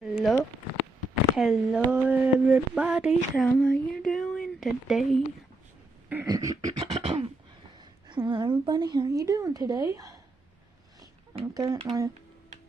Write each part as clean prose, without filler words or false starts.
Hello, hello everybody, how are you doing today? Hello everybody, how are you doing today? I'm currently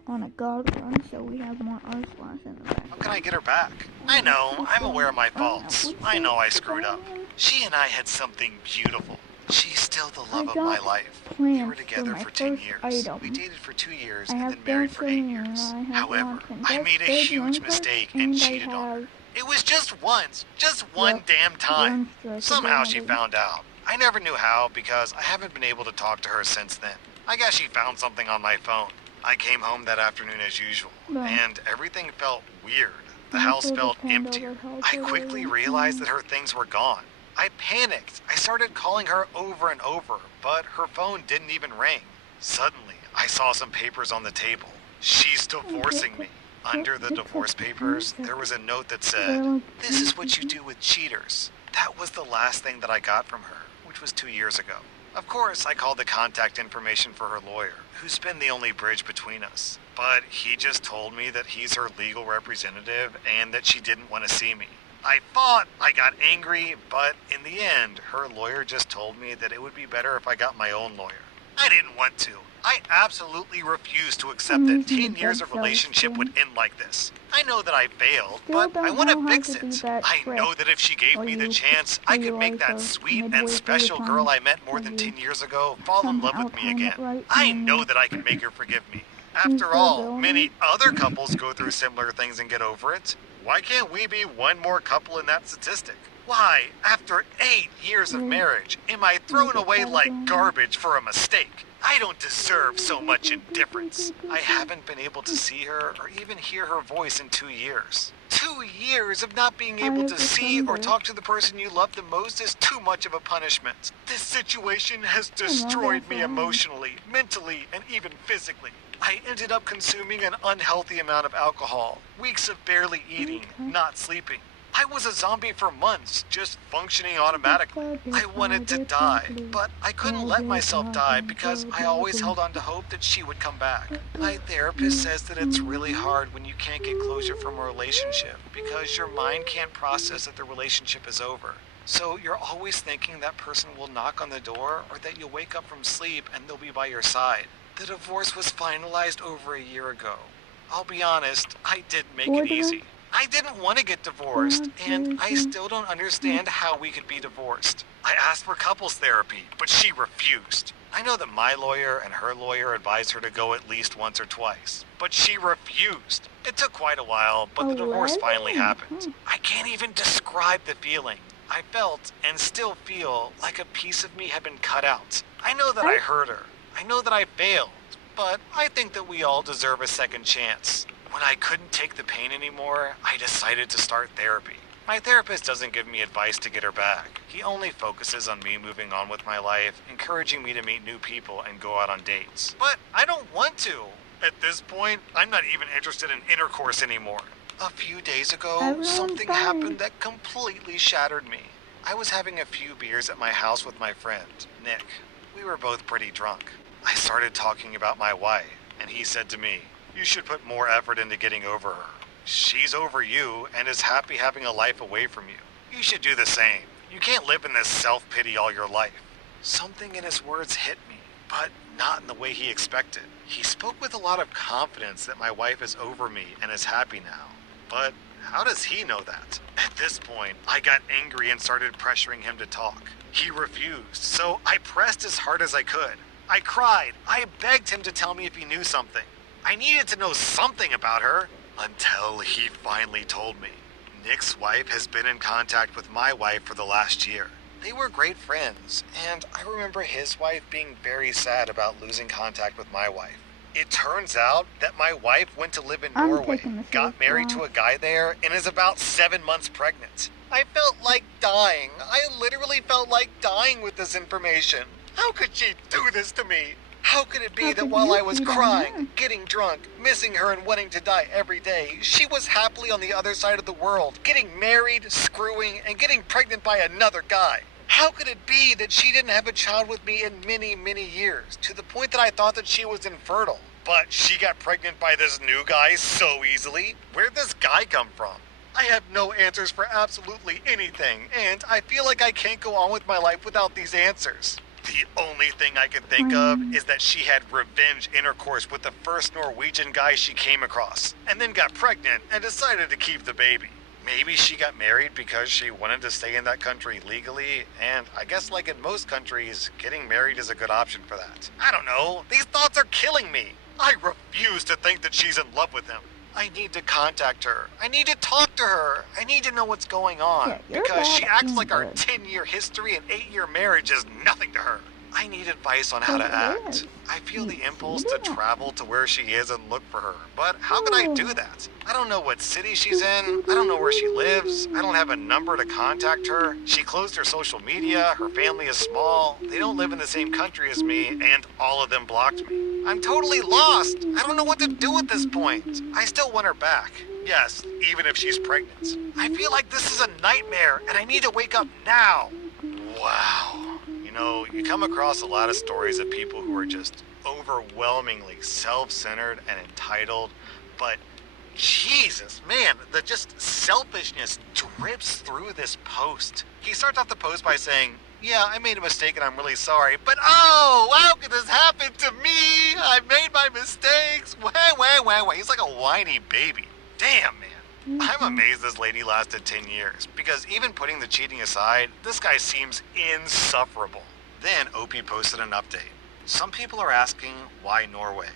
on a golf run, so we have more ice slash in the back. How can I get her back? I know, I'm aware of my faults. I know I screwed up. She and I had something beautiful. She's still the love of my life. We were together for 10 years. We dated for 2 years and then married for 8 years. However, I made a huge mistake and cheated on her. It was just once. Just one damn time. Somehow she found out. I never knew how because I haven't been able to talk to her since then. I guess she found something on my phone. I came home that afternoon as usual, and everything felt weird. The house felt empty. I quickly realized that her things were gone. I panicked. I started calling her over and over, but her phone didn't even ring. Suddenly, I saw some papers on the table. She's divorcing me. Under the divorce papers, there was a note that said, "This is what you do with cheaters." That was the last thing that I got from her, which was 2 years ago. Of course, I called the contact information for her lawyer, who's been the only bridge between us. But he just told me that he's her legal representative and that she didn't want to see me. I fought, I got angry, but in the end, her lawyer just told me that it would be better if I got my own lawyer. I didn't want to. I absolutely refused to accept that 10 years of relationship would end like this. I know that I failed, but I want to fix it. I know that if she gave me the chance, I could make that sweet and special girl I met more than 10 years ago fall in love with me again. I know that I can make her forgive me. After all, many other couples go through similar things and get over it. Why can't we be one more couple in that statistic? Why, after 8 years of marriage, am I thrown away like garbage for a mistake? I don't deserve so much indifference. I haven't been able to see her or even hear her voice in 2 years. 2 years of not being able to see or talk to the person you love the most is too much of a punishment. This situation has destroyed me emotionally, mentally, and even physically. I ended up consuming an unhealthy amount of alcohol, weeks of barely eating, not sleeping. I was a zombie for months, just functioning automatically. I wanted to die, but I couldn't let myself die because I always held on to hope that she would come back. My therapist says that it's really hard when you can't get closure from a relationship because your mind can't process that the relationship is over. So you're always thinking that person will knock on the door or that you'll wake up from sleep and they'll be by your side. The divorce was finalized over a year ago. I'll be honest, I didn't make it easy. I didn't want to get divorced, and I still don't understand how we could be divorced. I asked for couples therapy, but she refused. I know that my lawyer and her lawyer advised her to go at least once or twice, but she refused. It took quite a while, but the divorce finally happened. I can't even describe the feeling. I felt, and still feel, like a piece of me had been cut out. I know that I hurt her. I know that I failed, but I think that we all deserve a second chance. When I couldn't take the pain anymore, I decided to start therapy. My therapist doesn't give me advice to get her back. He only focuses on me moving on with my life, encouraging me to meet new people and go out on dates. But I don't want to. At this point, I'm not even interested in intercourse anymore. A few days ago, something happened that completely shattered me. I was having a few beers at my house with my friend, Nick. We were both pretty drunk. I started talking about my wife, and he said to me, "You should put more effort into getting over her. She's over you and is happy having a life away from you. You should do the same. You can't live in this self-pity all your life." Something in his words hit me, but not in the way he expected. He spoke with a lot of confidence that my wife is over me and is happy now. But how does he know that? At this point, I got angry and started pressuring him to talk. He refused, so I pressed as hard as I could. I cried. I begged him to tell me if he knew something. I needed to know something about her, until he finally told me. Nick's wife has been in contact with my wife for the last year. They were great friends, and I remember his wife being very sad about losing contact with my wife. It turns out that my wife went to live in Norway, got married to a guy there, and is about 7 months pregnant. I felt like dying. I literally felt like dying with this information. How could she do this to me? How could it be that while I was crying, getting drunk, missing her and wanting to die every day, she was happily on the other side of the world, getting married, screwing, and getting pregnant by another guy? How could it be that she didn't have a child with me in many, many years, to the point that I thought that she was infertile? But she got pregnant by this new guy so easily? Where'd this guy come from? I have no answers for absolutely anything, and I feel like I can't go on with my life without these answers. The only thing I can think of is that she had revenge intercourse with the first Norwegian guy she came across, and then got pregnant and decided to keep the baby. Maybe she got married because she wanted to stay in that country legally, and I guess like in most countries, getting married is a good option for that. I don't know, these thoughts are killing me. I refuse to think that she's in love with him. I need to contact her. I need to talk to her. I need to know what's going on, because she acts like our 10-year history and 8-year marriage is nothing to her. I need advice on how to act. I feel the impulse to travel to where she is and look for her, but how can I do that? I don't know what city she's in. I don't know where she lives. I don't have a number to contact her. She closed her social media. Her family is small. They don't live in the same country as me, and all of them blocked me. I'm totally lost. I don't know what to do at this point. I still want her back. Yes, even if she's pregnant. I feel like this is a nightmare, and I need to wake up now. Wow. You know, you come across a lot of stories of people who are just overwhelmingly self-centered and entitled, but Jesus, man, the just selfishness drips through this post. He starts off the post by saying, yeah, I made a mistake and I'm really sorry, but oh, how could this happen to me? I made my mistakes. Wah. He's like a whiny baby. Damn, man. I'm amazed this lady lasted 10 years, because even putting the cheating aside, this guy seems insufferable. Then Opie posted an update. Some people are asking, why Norway?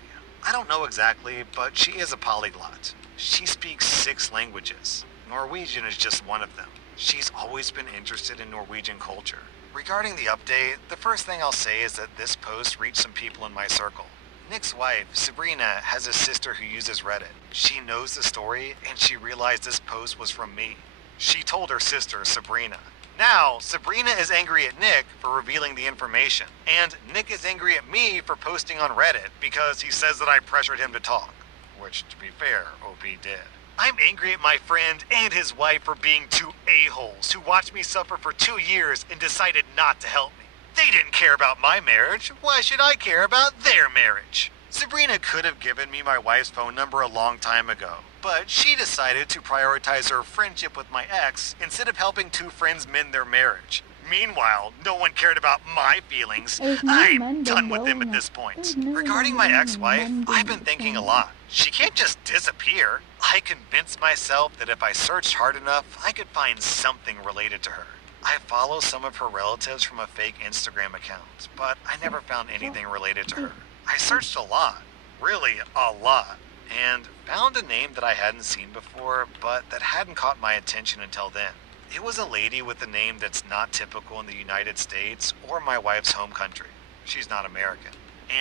I don't know exactly, but she is a polyglot. She speaks 6 languages. Norwegian is just one of them. She's always been interested in Norwegian culture. Regarding the update, the first thing I'll say is that this post reached some people in my circle. Nick's wife, Sabrina, has a sister who uses Reddit. She knows the story, and she realized this post was from me. She told her sister, Sabrina. Now, Sabrina is angry at Nick for revealing the information, and Nick is angry at me for posting on Reddit because he says that I pressured him to talk. Which, to be fair, OP did. I'm angry at my friend and his wife for being 2 a-holes who watched me suffer for 2 years and decided not to help me. They didn't care about my marriage. Why should I care about their marriage? Sabrina could have given me my wife's phone number a long time ago, but she decided to prioritize her friendship with my ex instead of helping 2 friends mend their marriage. Meanwhile, no one cared about my feelings. I'm done with them at this point. Regarding my ex-wife, I've been thinking a lot. She can't just disappear. I convinced myself that if I searched hard enough, I could find something related to her. I follow some of her relatives from a fake Instagram account, but I never found anything related to her. I searched a lot, really a lot, and found a name that I hadn't seen before, but that hadn't caught my attention until then. It was a lady with a name that's not typical in the United States or my wife's home country. She's not American.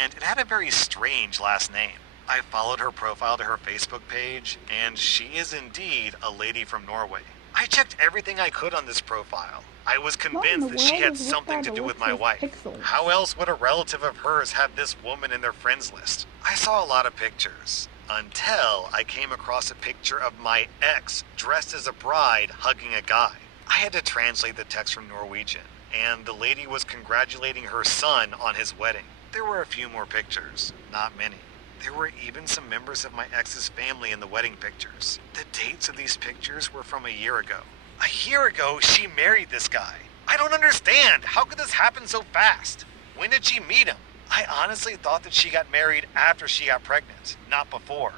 And it had a very strange last name. I followed her profile to her Facebook page, and she is indeed a lady from Norway. I checked everything I could on this profile. I was convinced that she had something to do with my wife. How else would a relative of hers have this woman in their friends list? I saw a lot of pictures, until I came across a picture of my ex dressed as a bride hugging a guy. I had to translate the text from Norwegian, and the lady was congratulating her son on his wedding. There were a few more pictures, not many. There were even some members of my ex's family in the wedding pictures. The dates of these pictures were from a year ago. A year ago, she married this guy. I don't understand. How could this happen so fast? When did she meet him? I honestly thought that she got married after she got pregnant, not before.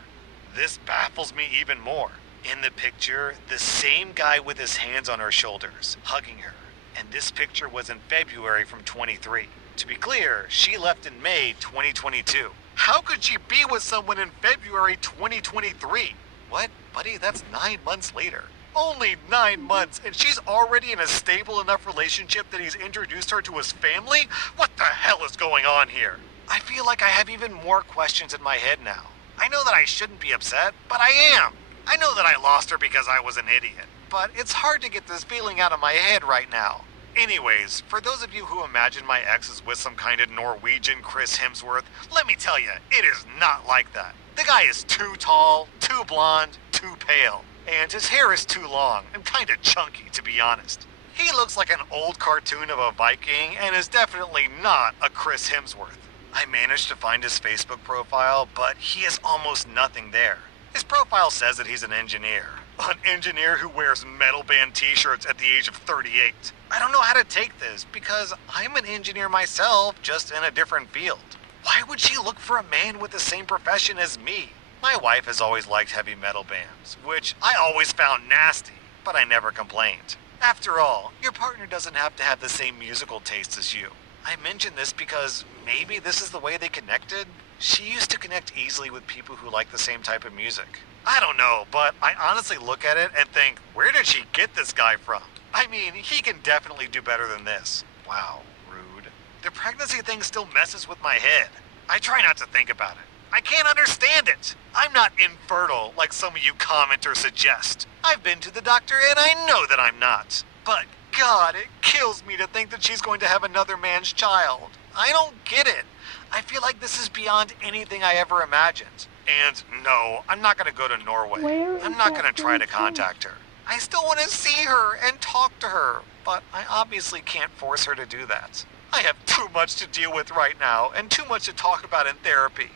This baffles me even more. In the picture, the same guy with his hands on her shoulders, hugging her. And this picture was in February from 23. To be clear, she left in May 2022. How could she be with someone in February 2023? What, buddy, that's 9 months later. Only 9 months, and she's already in a stable enough relationship that he's introduced her to his family? What the hell is going on here? I feel like I have even more questions in my head now. I know that I shouldn't be upset, but I am. I know that I lost her because I was an idiot, but it's hard to get this feeling out of my head right now. Anyways, for those of you who imagine my ex is with some kind of Norwegian Chris Hemsworth, let me tell you, it is not like that. The guy is too tall, too blonde, too pale, and his hair is too long and kind of chunky, to be honest. He looks like an old cartoon of a Viking and is definitely not a Chris Hemsworth. I managed to find his Facebook profile, but he has almost nothing there. His profile says that he's an engineer. An engineer who wears metal band t-shirts at the age of 38. I don't know how to take this because I'm an engineer myself, just in a different field. Why would she look for a man with the same profession as me? My wife has always liked heavy metal bands, which I always found nasty, but I never complained. After all, your partner doesn't have to have the same musical tastes as you. I mention this because maybe this is the way they connected. She used to connect easily with people who like the same type of music. I don't know, but I honestly look at it and think, where did she get this guy from? I mean, he can definitely do better than this. Wow, rude. The pregnancy thing still messes with my head. I try not to think about it. I can't understand it. I'm not infertile like some of you commenters suggest. I've been to the doctor and I know that I'm not. But God, it kills me to think that she's going to have another man's child. I don't get it. I feel like this is beyond anything I ever imagined. And no, I'm not going to go to Norway. I'm not going to try to contact her. I still want to see her and talk to her, but I obviously can't force her to do that. I have too much to deal with right now and too much to talk about in therapy.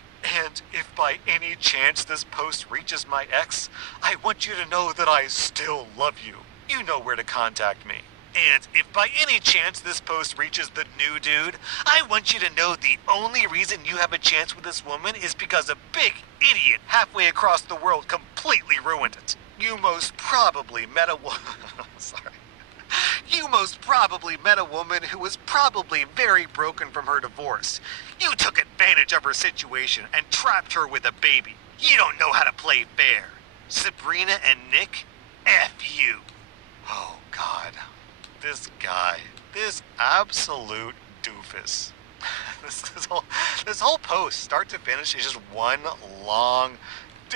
And if by any chance this post reaches my ex, I want you to know that I still love you. You know where to contact me. And if by any chance this post reaches the new dude, I want you to know the only reason you have a chance with this woman is because a big idiot halfway across the world completely ruined it. You most probably met a woman. Sorry. You most probably met a woman who was probably very broken from her divorce. You took advantage of her situation and trapped her with a baby. You don't know how to play fair. Sabrina and Nick, F you. Oh, God. This guy. This absolute doofus. This whole post, start to finish, is just one long,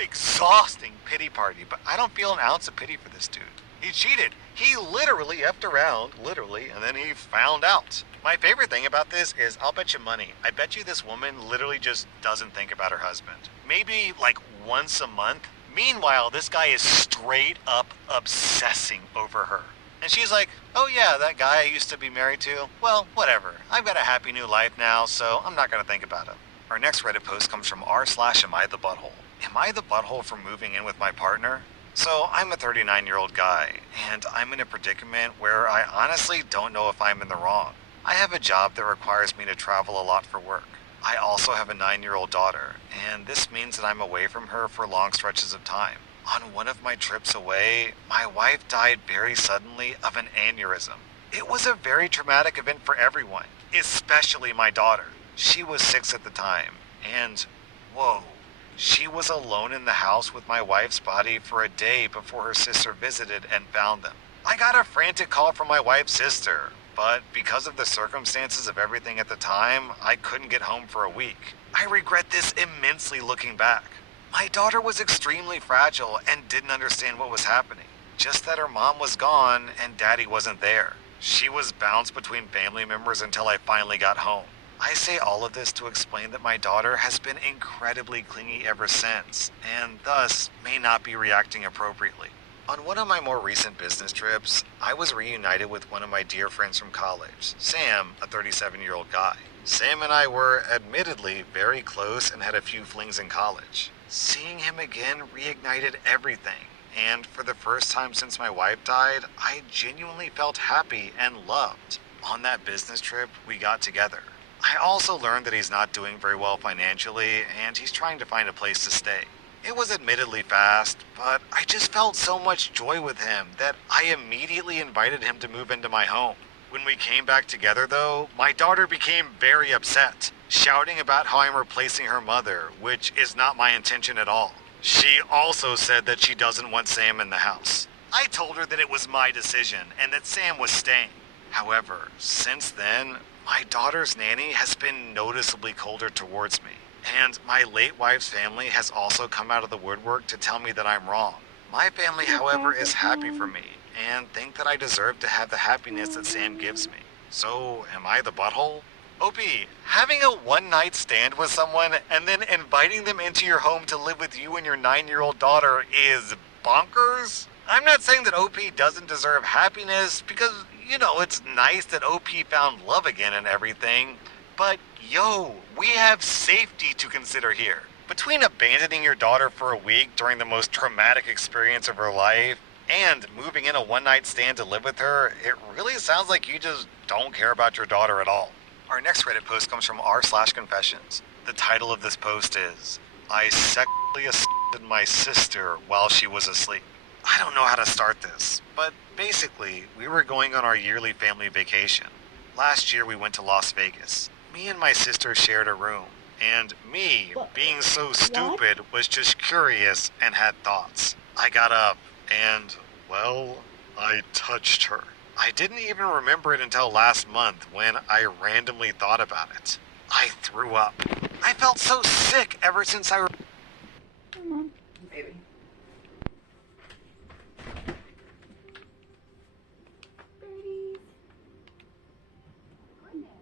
exhausting pity party. But I don't feel an ounce of pity for this dude. He cheated. He literally effed around, and then he found out. My favorite thing about this is, I'll bet you money, I bet you this woman literally just doesn't think about her husband. Maybe like once a month. Meanwhile, this guy is straight up obsessing over her. And she's like, oh yeah, that guy I used to be married to? Well, whatever. I've got a happy new life now, so I'm not gonna think about it. Our next Reddit post comes from r/amIthebutthole. Am I the butthole for moving in with my partner? So, I'm a 39-year-old guy, and I'm in a predicament where I honestly don't know if I'm in the wrong. I have a job that requires me to travel a lot for work. I also have a 9-year-old daughter, and this means that I'm away from her for long stretches of time. On one of my trips away, my wife died very suddenly of an aneurysm. It was a very traumatic event for everyone, especially my daughter. She was 6 at the time, and whoa. She was alone in the house with my wife's body for a day before her sister visited and found them. I got a frantic call from my wife's sister, but because of the circumstances of everything at the time, I couldn't get home for a week. I regret this immensely looking back. My daughter was extremely fragile and didn't understand what was happening. Just that her mom was gone and daddy wasn't there. She was bounced between family members until I finally got home. I say all of this to explain that my daughter has been incredibly clingy ever since, and thus may not be reacting appropriately. On one of my more recent business trips, I was reunited with one of my dear friends from college, Sam, a 37-year-old guy. Sam and I were admittedly very close and had a few flings in college. Seeing him again reignited everything, and for the first time since my wife died, I genuinely felt happy and loved. On that business trip, we got together. I also learned that he's not doing very well financially, and he's trying to find a place to stay. It was admittedly fast, but I just felt so much joy with him that I immediately invited him to move into my home. When we came back together though, my daughter became very upset, shouting about how I'm replacing her mother, which is not my intention at all. She also said that she doesn't want Sam in the house. I told her that it was my decision and that Sam was staying. However, since then, my daughter's nanny has been noticeably colder towards me, and my late wife's family has also come out of the woodwork to tell me that I'm wrong. My family, however, is happy for me, and think that I deserve to have the happiness that Sam gives me. So, am I the butthole? OP, having a one-night stand with someone and then inviting them into your home to live with you and your 9-year-old daughter is bonkers? I'm not saying that OP doesn't deserve happiness, because, you know, it's nice that OP found love again and everything, But, yo, we have safety to consider here. Between abandoning your daughter for a week during the most traumatic experience of her life and moving in a one-night stand to live with her, it really sounds like you just don't care about your daughter at all. Our next Reddit post comes from r/confessions. The title of this post is, I sexually assaulted my sister while she was asleep. I don't know how to start this, but basically, we were going on our yearly family vacation. Last year we went to Las Vegas. Me and my sister shared a room, and me, being so stupid, was just curious and had thoughts. I got up, and, well, I touched her. I didn't even remember it until last month when I randomly thought about it. I threw up. I felt so sick ever since I... Come on. Baby.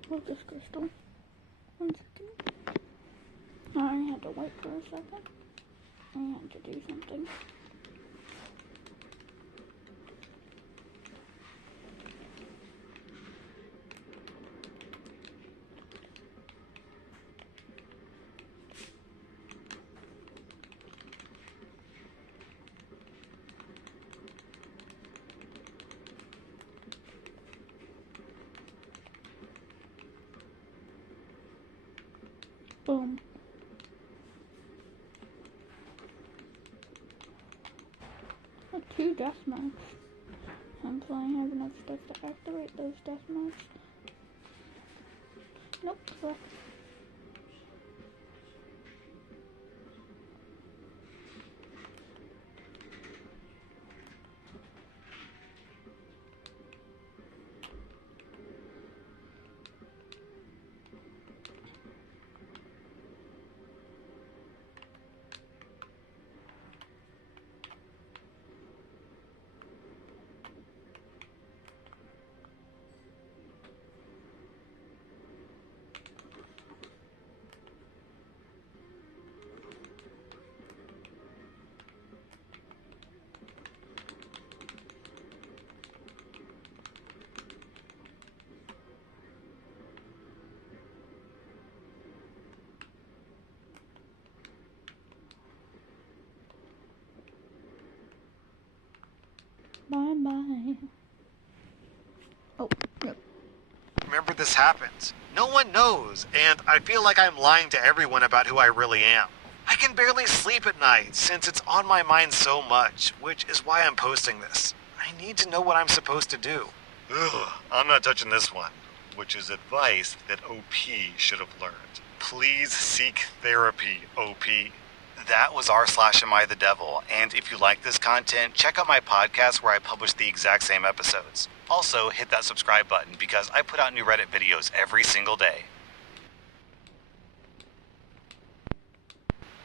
Focus crystal. 1 second. I had to wait for a second. I had to do something. Boom. Two death marks. Until I have enough stuff to activate those death marks. Nope, left. Bye-bye. Oh, yep. Remember, this happens. No one knows, and I feel like I'm lying to everyone about who I really am. I can barely sleep at night since it's on my mind so much, which is why I'm posting this. I need to know what I'm supposed to do. Ugh, I'm not touching this one, which is advice that OP should have learned. Please seek therapy, OP. That was r/Am I the Devil, and if you like this content, check out my podcast where I publish the exact same episodes. Also, hit that subscribe button because I put out new Reddit videos every single day.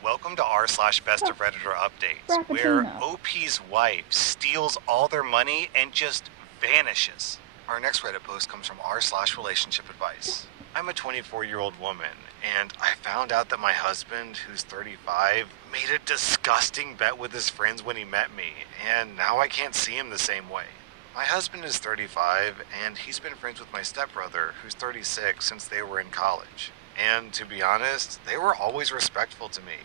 Welcome to r/Best of Redditor Updates, where OP's wife steals all their money and just vanishes. Our next Reddit post comes from r/Relationship Advice. I'm a 24-year-old woman, and I found out that my husband, who's 35, made a disgusting bet with his friends when he met me, and now I can't see him the same way. My husband is 35, and he's been friends with my stepbrother, who's 36, since they were in college. And to be honest, they were always respectful to me,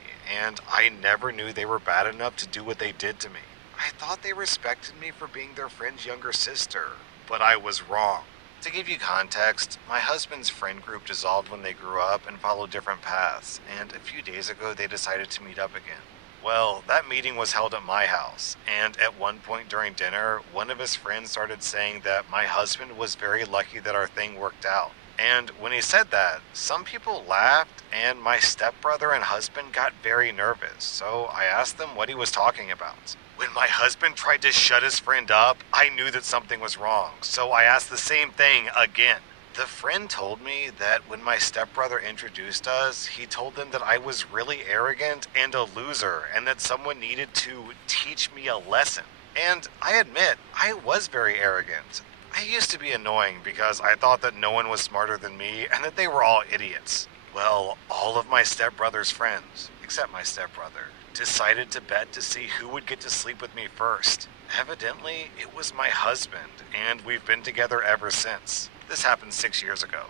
and I never knew they were bad enough to do what they did to me. I thought they respected me for being their friend's younger sister, but I was wrong. To give you context, my husband's friend group dissolved when they grew up and followed different paths, and a few days ago they decided to meet up again. Well, that meeting was held at my house, and at one point during dinner, one of his friends started saying that my husband was very lucky that our thing worked out. And when he said that, some people laughed, and my stepbrother and husband got very nervous, so I asked them what he was talking about. When my husband tried to shut his friend up, I knew that something was wrong, so I asked the same thing again. The friend told me that when my stepbrother introduced us, he told them that I was really arrogant and a loser, and that someone needed to teach me a lesson. And I admit, I was very arrogant. I used to be annoying because I thought that no one was smarter than me and that they were all idiots. Well, all of my stepbrother's friends, except my stepbrother, decided to bet to see who would get to sleep with me first. Evidently, it was my husband, and we've been together ever since. This happened 6 years ago.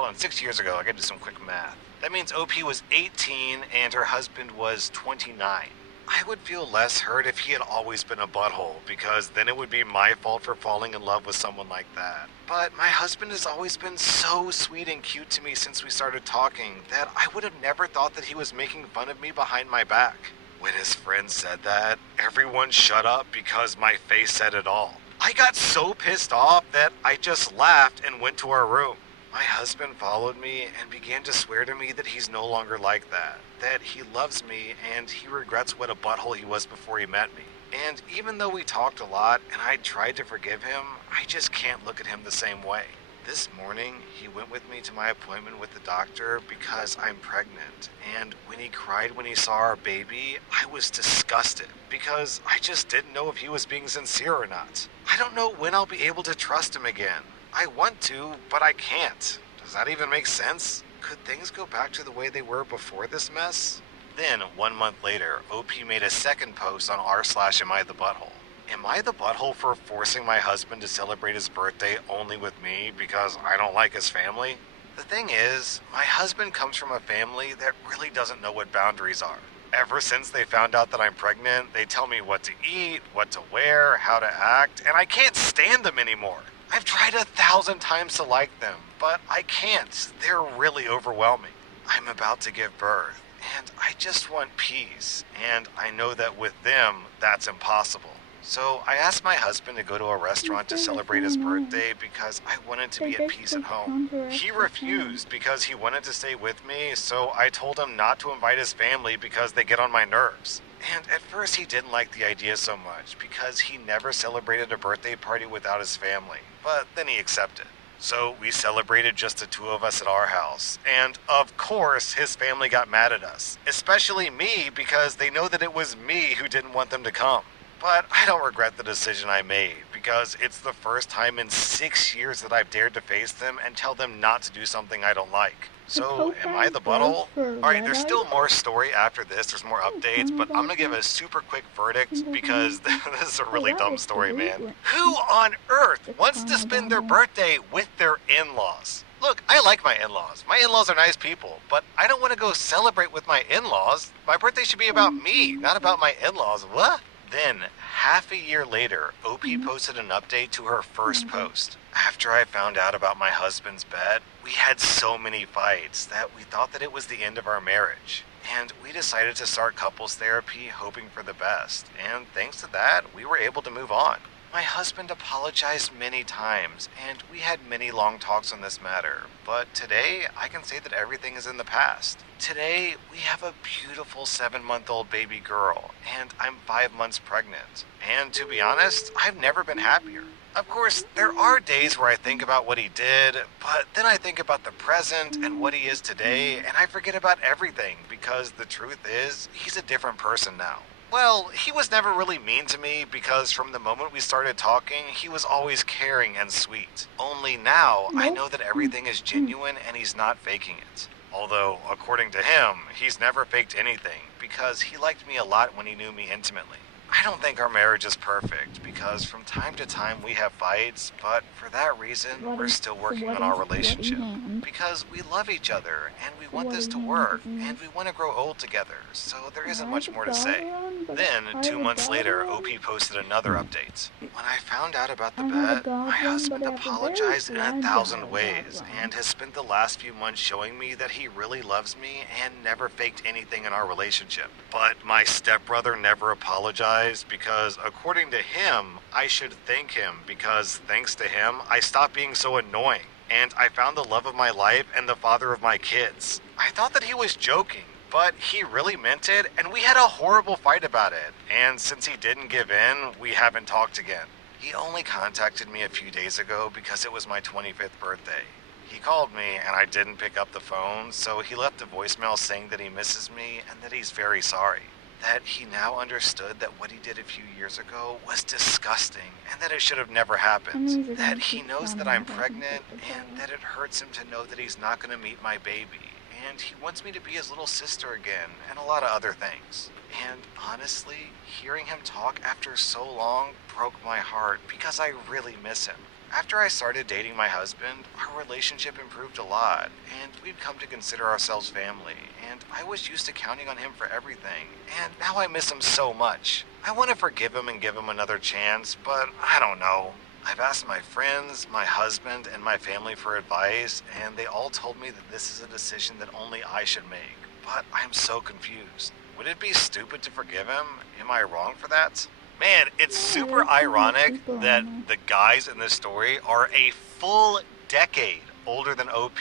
hold on, 6 years ago, I gotta do some quick math. That means OP was 18 and her husband was 29. I would feel less hurt if he had always been a butthole, because then it would be my fault for falling in love with someone like that. But my husband has always been so sweet and cute to me since we started talking that I would have never thought that he was making fun of me behind my back. When his friend said that, everyone shut up because my face said it all. I got so pissed off that I just laughed and went to our room. My husband followed me and began to swear to me that he's no longer like that he loves me and he regrets what a butthole he was before he met me. And even though we talked a lot and I tried to forgive him, I just can't look at him the same way. This morning, he went with me to my appointment with the doctor because I'm pregnant, and when he cried when he saw our baby, I was disgusted because I just didn't know if he was being sincere or not. I don't know when I'll be able to trust him again. I want to, but I can't. Does that even make sense? Could things go back to the way they were before this mess? Then, 1 month later, OP made a second post on r/Am I the Butthole. Am I the butthole for forcing my husband to celebrate his birthday only with me because I don't like his family? The thing is, my husband comes from a family that really doesn't know what boundaries are. Ever since they found out that I'm pregnant, they tell me what to eat, what to wear, how to act, and I can't stand them anymore. I've tried 1,000 times to like them, but I can't. They're really overwhelming. I'm about to give birth, and I just want peace, and I know that with them, that's impossible. So I asked my husband to go to a restaurant to celebrate his birthday because I wanted to be at peace at home. He refused because he wanted to stay with me, so I told him not to invite his family because they get on my nerves. And at first he didn't like the idea so much because he never celebrated a birthday party without his family, but then he accepted. So we celebrated just the two of us at our house, and of course his family got mad at us, especially me because they know that it was me who didn't want them to come. But I don't regret the decision I made, because it's the first time in 6 years that I've dared to face them and tell them not to do something I don't like. So, am I the butthole? Alright, there's still more story after this, there's more updates, but I'm gonna give a super quick verdict, because this is a really dumb story, man. Who on earth wants to spend their birthday with their in-laws? Look, I like my in-laws. My in-laws are nice people, but I don't want to go celebrate with my in-laws. My birthday should be about me, not about my in-laws. What? Then, half a year later, OP posted an update to her first post. After I found out about my husband's bet, we had so many fights that we thought that it was the end of our marriage. And we decided to start couples therapy, hoping for the best. And thanks to that, we were able to move on. My husband apologized many times, and we had many long talks on this matter, but today I can say that everything is in the past. Today, we have a beautiful 7-month-old baby girl, and I'm 5 months pregnant. And to be honest, I've never been happier. Of course, there are days where I think about what he did, but then I think about the present and what he is today, and I forget about everything, because the truth is, he's a different person now. Well, he was never really mean to me because from the moment we started talking, he was always caring and sweet. Only now, I know that everything is genuine and he's not faking it. Although, according to him, he's never faked anything because he liked me a lot when he knew me intimately. I don't think our marriage is perfect because from time to time we have fights, but for that reason, we're still working on our relationship. Because we love each other, and we want this to work, and we want to grow old together, so there isn't much more to say. Then, 2 months later, OP posted another update. When I found out about the bet, my husband apologized in 1,000 ways, and has spent the last few months showing me that he really loves me and never faked anything in our relationship. But my stepbrother never apologized because, according to him, I should thank him because, thanks to him, I stopped being so annoying, and I found the love of my life and the father of my kids. I thought that he was joking, but he really meant it, and we had a horrible fight about it, and since he didn't give in, we haven't talked again. He only contacted me a few days ago because it was my 25th birthday. He called me, and I didn't pick up the phone, so he left a voicemail saying that he misses me and that he's very sorry. That he now understood that what he did a few years ago was disgusting and that it should have never happened. That he knows that I'm pregnant and that it hurts him to know that he's not going to meet my baby. And he wants me to be his little sister again and a lot of other things. And honestly, hearing him talk after so long broke my heart because I really miss him. After I started dating my husband, our relationship improved a lot, and we'd come to consider ourselves family, and I was used to counting on him for everything, and now I miss him so much. I want to forgive him and give him another chance, but I don't know. I've asked my friends, my husband, and my family for advice, and they all told me that this is a decision that only I should make, but I'm so confused. Would it be stupid to forgive him? Am I wrong for that? Man, it's super ironic that the guys in this story are a full decade older than OP,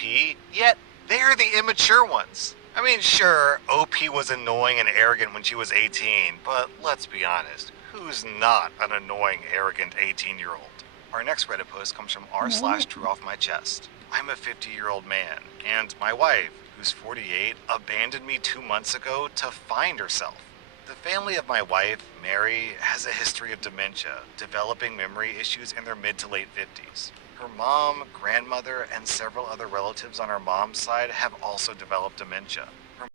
yet they're the immature ones. I mean, sure, OP was annoying and arrogant when she was 18, but let's be honest, who's not an annoying, arrogant 18-year-old? Our next Reddit post comes from r/Drew Off My Chest. I'm a 50-year-old man, and my wife, who's 48, abandoned me 2 months ago to find herself. The family of my wife, Mary, has a history of dementia, developing memory issues in their mid to late 50s. Her mom, grandmother, and several other relatives on her mom's side have also developed dementia.